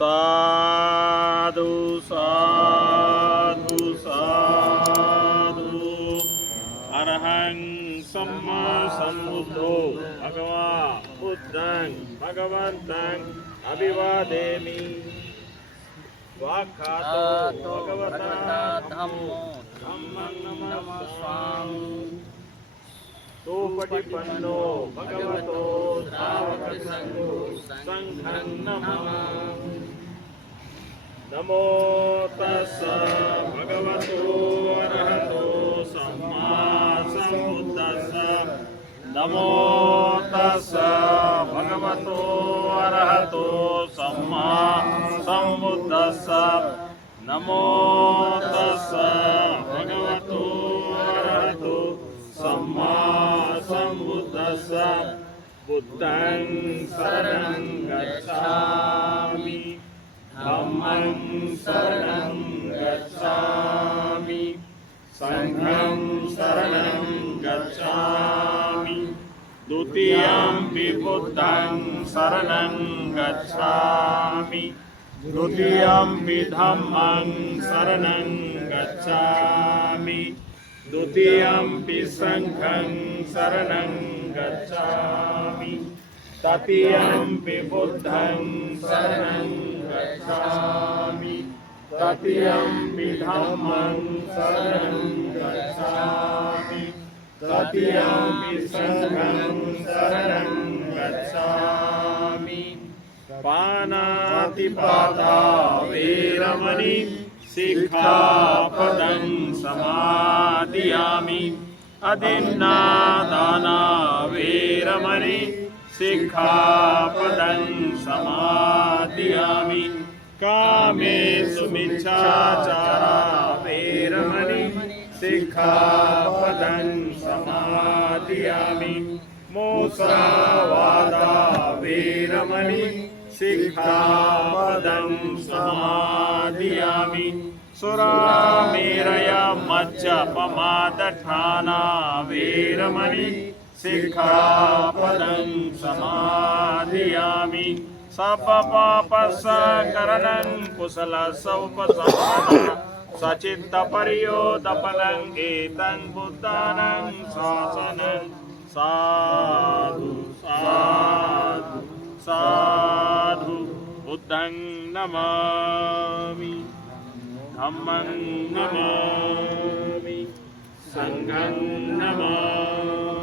साधु साधु साधु। अरहं सम्मा सम्बुद्धो भगवान् बुद्धं भगवन्तं अभिवादेमि। स्वाक्षातो भगवता धम्मो धम्मं नमस्सामि। सोपटिपन्नो भगवतो धावकसंघो संघं नमामि। नमो तस्स भगवतो अरहतो सम्मा सम्बुद्धस्स। नमो तस्स भगवतो अरहतो सम्मा सम्बुद्धस्स। नमो तस्स भगवतो अरहतो सम्मा सम्बुद्धस्स। बुद्धं शरणं गच्छामि धम्मं शरणं गच्छामि संघं शरणं गच्छामि। द्वितीयंपि बुद्धं शरणं गच्छामि। द्वितीयंपि धम्मं शरणं गच्छामि। द्वितीयंपि संघं शरणं गच्छामि। तृतीयंपि बुद्धं शरणं गच्छामि। तृतीयंपि धम्मं शरणं गच्छामि। तृतीयंपि संघं शरणं गच्छामि। पानातिपाता वेरमणि सिक्खापदं समादियामि। अदिन्नादाना वेरमणि सिक्खापदं समादियामि। कामेषु मिच्छाचारा वेरमणि सिक्खापदं समादियामि। मुसावादा वेरमणि सिक्खापदं समादियामि। सुरामेरय मज्जपमादठाना वेरमणि सिक्खापदं समादियामि। सपपापस्सकरणं कुशलसौपसंपदः सचित्तपर्योदपनं एतं बुद्धानं शासनं। साधु साधु साधु। बुद्धं नमामि धम्मं नमामि संघं नमामि।